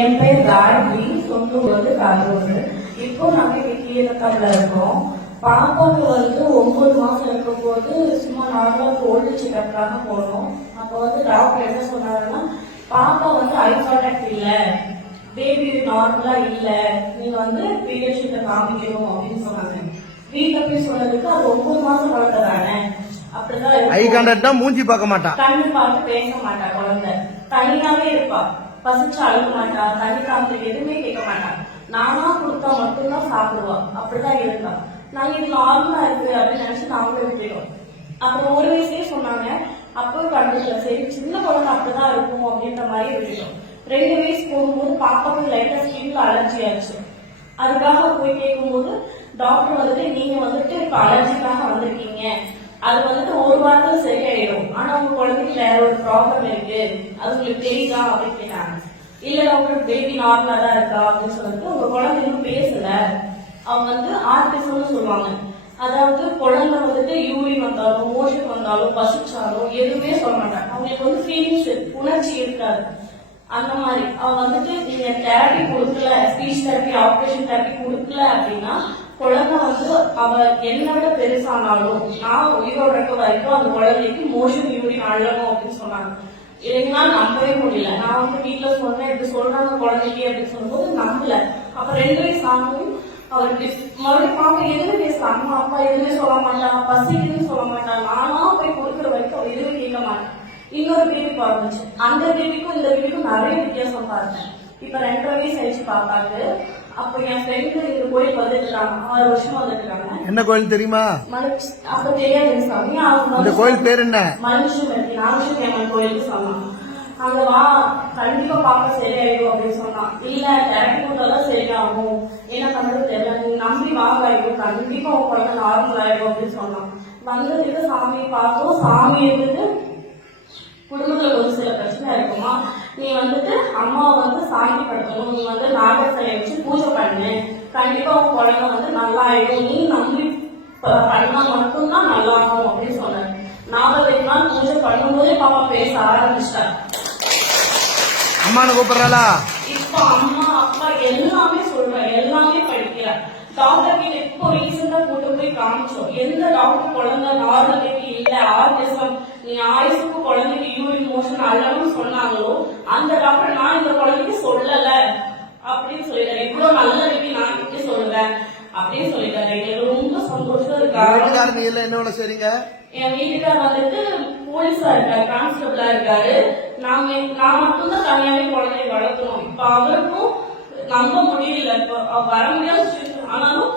என் பேர் காயத்ரி, சொந்த ஊர் கடலூர். இப்போ நாங்க கீழக்கல்ல இருக்கோம். பாப்பாவுக்கு 9 மாசம் இருக்கும் போது சும்மா நார்மலா கோல்டு செக்அப்காக போனோம். அப்போ டாக்டர் என்ன சொன்னாருன்னா, பாப்பா ஐ கான்டாக்ட் இல்ல, பேபி நார்மலா இல்ல, நீங்க பீடியாட்ரிஷியனை காமிக்கணும் அப்படின்னு சொன்னாங்க. வீட்டுல போய் சொன்னதுக்கு அது 9 மாசம் குழந்தை தானே, அப்படிதான் ஐ கான்டாக்ட்னா மூஞ்சி பார்க்க மாட்டா, கண்ணு பார்த்து பேச மாட்டா, குழந்தை தனியாவே இருப்பா, பசிச்சு அழுக மாட்டா, தண்ணி காமிச்சு எதுவுமே கேட்க மாட்டா, நானா கொடுத்தா மட்டும்தான் சாப்பிடுவா, அப்படிதான் இருக்கா. நாங்க இது நார்மலா இருக்கு அப்படின்னு நினைச்சு நாங்களும் விட்டுட்டோம். அப்புறம் 1 வயசுலயே சொன்னாங்க, அப்போ கண்டுக்கல, சரி சின்ன குழந்தை அப்படிதான் இருக்கும் அப்படின்ற மாதிரி விட்டுட்டோம். 2 வயசு போகும்போது பாப்பாவுக்கு லைட்டா ஸ்கின்ல அலர்ஜி ஆச்சு. அதுக்காக போய் கேட்கும்போது டாக்டர் நீங்க இப்ப அலர்ஜிக்காக வந்திருக்கீங்க, அது 1 வாரத்துல சரியாயிடும், ஆனா உங்க குழந்தைக்கு வேற ஒரு ப்ராப்ளம் இருக்கு, அது உங்களுக்கு தெரியுதா அப்படின்னு கேட்டாங்க. இல்ல உங்களுக்கு பேபி நார்மலா தான் இருக்கா அப்படின்னு சொல்லிட்டு, உங்க குழந்தை இன்னும் பேசல, அவங்க ஆர்டிசம்னு சொல்லுவாங்க, அதாவது குழந்தை யூரின் வந்தாலும் மோஷன் வந்தாலும் பசிச்சாலும் எதுவுமே சொல்ல மாட்டாங்க, அவங்களுக்கு ஃபீலிங்ஸ் உணர்ச்சி இருக்காது. அந்த மாதிரி அவ நீங்க தெரப்பி கொடுக்கல, ஸ்பீச் தெரப்பி ஆபரேஷன் தெரப்பி கொடுக்கல அப்படின்னா குழந்தை அவ என்னை விட பெருசானாலும் நான் உயிரோட இருக்க வரைக்கும் அந்த குழந்தைக்கு மோஷன் யூரின் அழணும் அப்படின்னு சொன்னாங்க. என்னால நம்பவே முடியல. நான் வீட்டுல சொன்னேன், இப்படி சொல்றாங்க குழந்தைக்கு அப்படின்னு சொல்லும்போது நம்பல. அப்ப 2 வயசு ஆனாலும் அவருக்கு மறுபடியும் பாப்பா எதுவுமே பேசலாம், அம்மா அப்பா எதுவுமே சொல்ல மாட்டா, பசிக்குன்னு சொல்ல மாட்டா, நானா போய் கொடுக்குற வரைக்கும் அவ எதுவுமே கேட்க மாட்டேன். இன்னொரு பேபி பிறந்துச்சு, அந்த பேபிக்கும் இந்த பேபிக்கும் நிறைய வித்தியாசம் பார்த்தேன். இப்ப 2.5 வயசு ஆயிடுச்சு பாப்பாக்கு. அப்ப என் ஃப்ரெண்டு இந்த கோயில் வந்துருக்காங்க, 6 வருஷமா வந்துருக்காங்க. என்ன கோயில் தெரியுமா? அப்ப தெரியாது சாமி. அந்த கோயில் பேர் என்ன? மனுஷன் நாகேஸ்வரி கோயிலுக்கு சொன்னான். அங்க வா, கண்டிப்பா பாப்பா சரியாயிடும் அப்படின்னு சொன்னான். இல்ல தெரப்பி கொடுத்தாதான் சரியாகும், என்ன பண்றது தெரியல, நீ நம்பி வாங்காயிடும், கண்டிப்பா உன் குழந்தை நார்மல் ஆயிடும் அப்படின்னு சொன்னான். வந்ததுக்கு சாமியை பார்த்தோம். சாமி குடும்பத்துல ஒரு சில பிரச்சனை இருக்குமா, நீ அம்மாவை சாந்திப்படுத்தணும், நீ நாகசிலையை வச்சு பூஜை பண்ணு, கண்டிப்பா உன் குழந்தை நல்லா ஆயிடும், நீ நம்பி பண்ணா மட்டும்தான் நல்லா ஆகும் அப்படின்னு சொன்னாரு. 40 நாள் பூஜை பண்ணும்போதே பாப்பா பேச ஆரம்பிச்சிட்டா. அம்மானு கூப்பிடுறாளா? இப்போ அம்மா அப்பா எல்லாமே சொல்ற, எல்லாமே படிக்கிற. டாக்டர் கிட்ட இப்போ ரீசெண்டா கூட்டு போய் காமிச்சோம். எந்த டாக்டர் குழந்தை நார்மல் பேபி இல்ல, ஆர்டிசம், நீ ஆயுசுக்கு குழந்தைக்கு யூரின் மோஷன் அழகுன்னு சொன்னாங்களோ அந்த டாக்டர் நான் இந்த குழந்தைக்கு சொல்லல அப்படின்னு சொல்லிட்டாரு. இவ்வளவு நல்ல பேபி நான் இப்படி சொல்லுவேன் அப்படின்னு சொல்லிட்டாரு. எனக்கு ரொம்ப சந்தோஷம் இருக்காரு. என்ன வேலை செய்றீங்க? என் வீட்டுக்கார் போலீஸா இருக்காரு, கான்ஸ்டபிளா இருக்காரு. நான் மட்டும்தான் தனியாவே குழந்தைய வளர்க்கணும். இப்ப அவருக்கும் நம்ப முடியல, இப்ப வர முடியாத ஆனாலும்